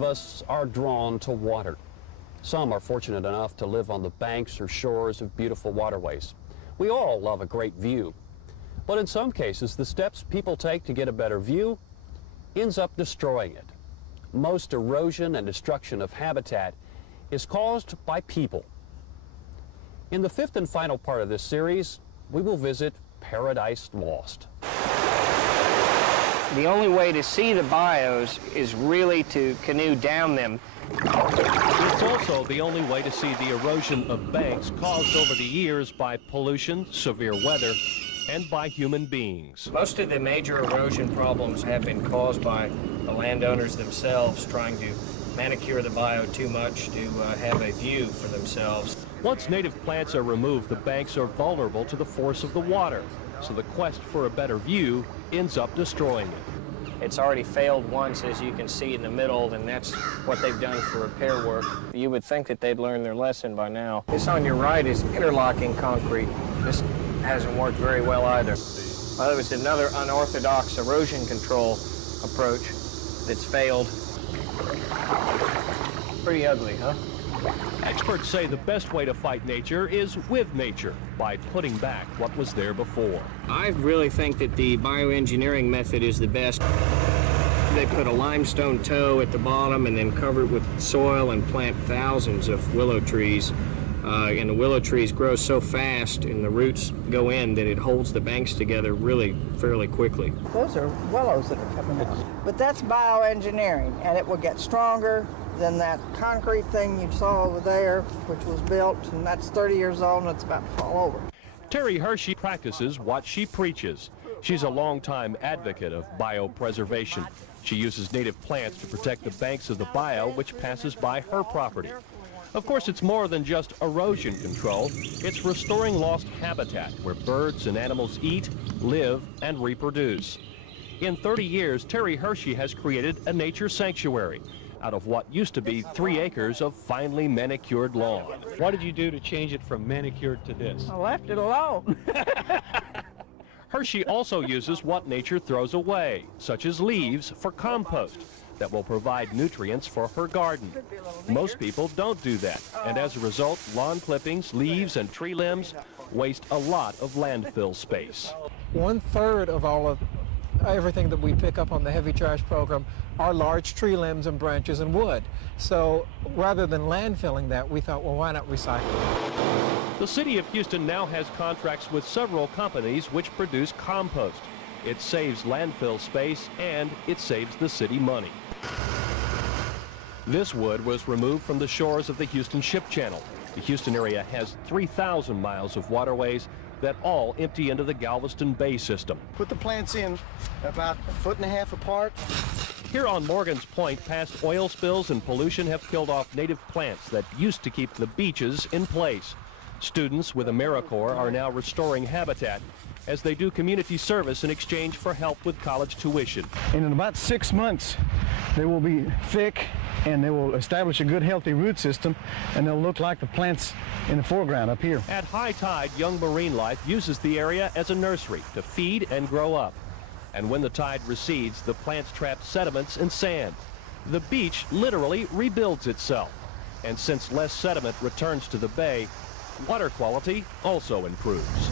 of us are drawn to water. Some are fortunate enough to live on the banks or shores of beautiful waterways. We all love a great view. But in some cases, the steps people take to get a better view ends up destroying it. Most erosion and destruction of habitat is caused by people. In the fifth and final part of this series, we will visit Paradise Lost. The only way to see the bayous is really to canoe down them. It's also the only way to see the erosion of banks caused over the years by pollution, severe weather, and by human beings. Most of the major erosion problems have been caused by the landowners themselves trying to manicure the bayou too much to have a view for themselves. Once native plants are removed, the banks are vulnerable to the force of the water, so the quest for a better view ends up destroying it. It's already failed once, as you can see in the middle, and that's what they've done for repair work. You would think that they'd learned their lesson by now. This on your right is interlocking concrete. This hasn't worked very well either. Well, it was another unorthodox erosion control approach that's failed. Pretty ugly, huh? Experts say the best way to fight nature is with nature, by putting back what was there before. I really think that the bioengineering method is the best. They put a limestone toe at the bottom and then cover it with soil and plant thousands of willow trees. And the willow trees grow so fast and the roots go in that it holds the banks together really fairly quickly. Those are willows that are coming out. But that's bioengineering, and it will get stronger than that concrete thing you saw over there, which was built, and that's 30 years old and it's about to fall over. Terry Hershey practices what she preaches. She's a longtime advocate of biopreservation. She uses native plants to protect the banks of the bayou, which passes by her property. Of course, it's more than just erosion control. It's restoring lost habitat where birds and animals eat, live, and reproduce. In 30 years, Terry Hershey has created a nature sanctuary out of what used to be 3 acres of finely manicured lawn. What did you do to change it from manicured to this? I left it alone. Hershey also uses what nature throws away, such as leaves, for compost that will provide nutrients for her garden. Most people don't do that, and as a result, lawn clippings, leaves, and tree limbs waste a lot of landfill space. 1/3 of all of everything that we pick up on the heavy trash program are large tree limbs and branches and wood. So rather than landfilling that, we thought, well, why not recycle it? The city of Houston now has contracts with several companies which produce compost. It saves landfill space and it saves the city money. This wood was removed from the shores of the Houston Ship Channel. The Houston area has 3,000 miles of waterways that all empty into the Galveston Bay system. Put the plants in about 1.5 feet apart. Here on Morgan's Point, past oil spills and pollution have killed off native plants that used to keep the beaches in place. Students with AmeriCorps are now restoring habitat as they do community service in exchange for help with college tuition. And in about 6 months, they will be thick and they will establish a good healthy root system, and they'll look like the plants in the foreground up here. At high tide, young marine life uses the area as a nursery to feed and grow up. And when the tide recedes, the plants trap sediments and sand. The beach literally rebuilds itself. And since less sediment returns to the bay, water quality also improves.